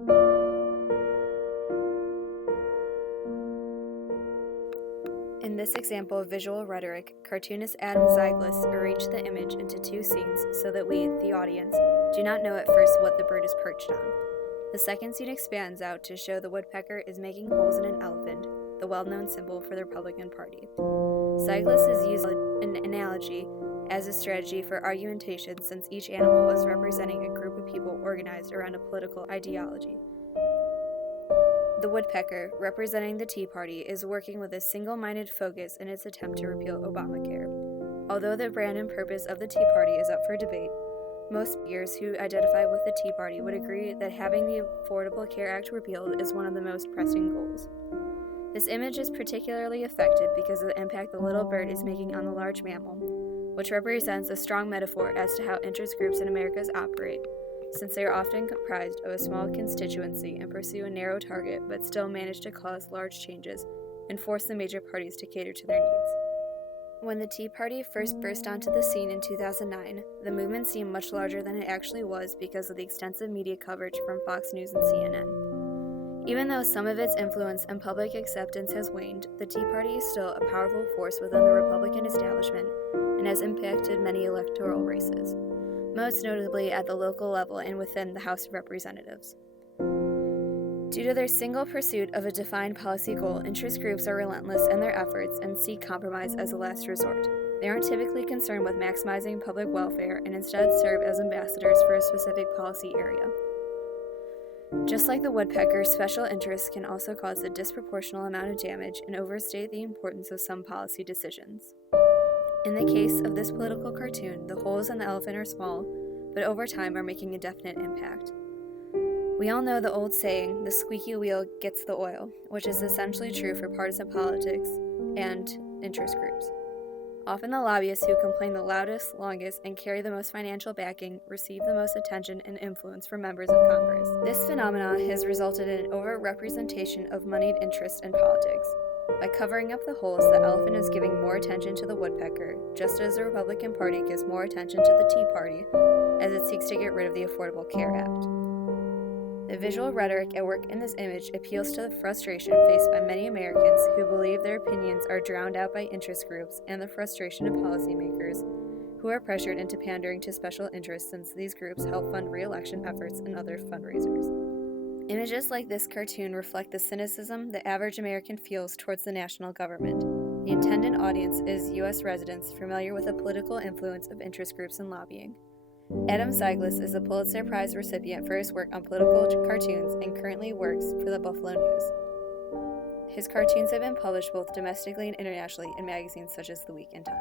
In this example of visual rhetoric, cartoonist Adam Zeigler arranged the image into two scenes so that we, the audience, do not know at first what the bird is perched on. The second scene expands out to show the woodpecker is making holes in an elephant, the well-known symbol for the Republican Party. Zeigler has used an analogy as a strategy for argumentation since each animal is representing a group of people organized around a political ideology. The woodpecker, representing the Tea Party, is working with a single-minded focus in its attempt to repeal Obamacare. Although the brand and purpose of the Tea Party is up for debate, most peers who identify with the Tea Party would agree that having the Affordable Care Act repealed is one of the most pressing goals. This image is particularly effective because of the impact the little bird is making on the large mammal, which represents a strong metaphor as to how interest groups in America operate, since they are often comprised of a small constituency and pursue a narrow target but still manage to cause large changes and force the major parties to cater to their needs. When the Tea Party first burst onto the scene in 2009, the movement seemed much larger than it actually was because of the extensive media coverage from Fox News and CNN. Even though some of its influence and public acceptance has waned, the Tea Party is still a powerful force within the Republican establishment and has impacted many electoral races, most notably at the local level and within the House of Representatives. Due to their single pursuit of a defined policy goal, interest groups are relentless in their efforts and seek compromise as a last resort. They aren't typically concerned with maximizing public welfare and instead serve as ambassadors for a specific policy area. Just like the woodpecker, special interests can also cause a disproportional amount of damage and overstate the importance of some policy decisions. In the case of this political cartoon, the holes in the elephant are small, but over time are making a definite impact. We all know the old saying, the squeaky wheel gets the oil, which is essentially true for partisan politics and interest groups. Often the lobbyists who complain the loudest, longest, and carry the most financial backing receive the most attention and influence from members of Congress. This phenomenon has resulted in an overrepresentation of moneyed interests in politics. By covering up the holes, the elephant is giving more attention to the woodpecker, just as the Republican Party gives more attention to the Tea Party as it seeks to get rid of the Affordable Care Act. The visual rhetoric at work in this image appeals to the frustration faced by many Americans who believe their opinions are drowned out by interest groups and the frustration of policymakers who are pressured into pandering to special interests since these groups help fund re-election efforts and other fundraisers. Images like this cartoon reflect the cynicism the average American feels towards the national government. The intended audience is U.S. residents familiar with the political influence of interest groups and lobbying. Adam Zeigler is a Pulitzer Prize recipient for his work on political cartoons and currently works for the Buffalo News. His cartoons have been published both domestically and internationally in magazines such as The Week and Time.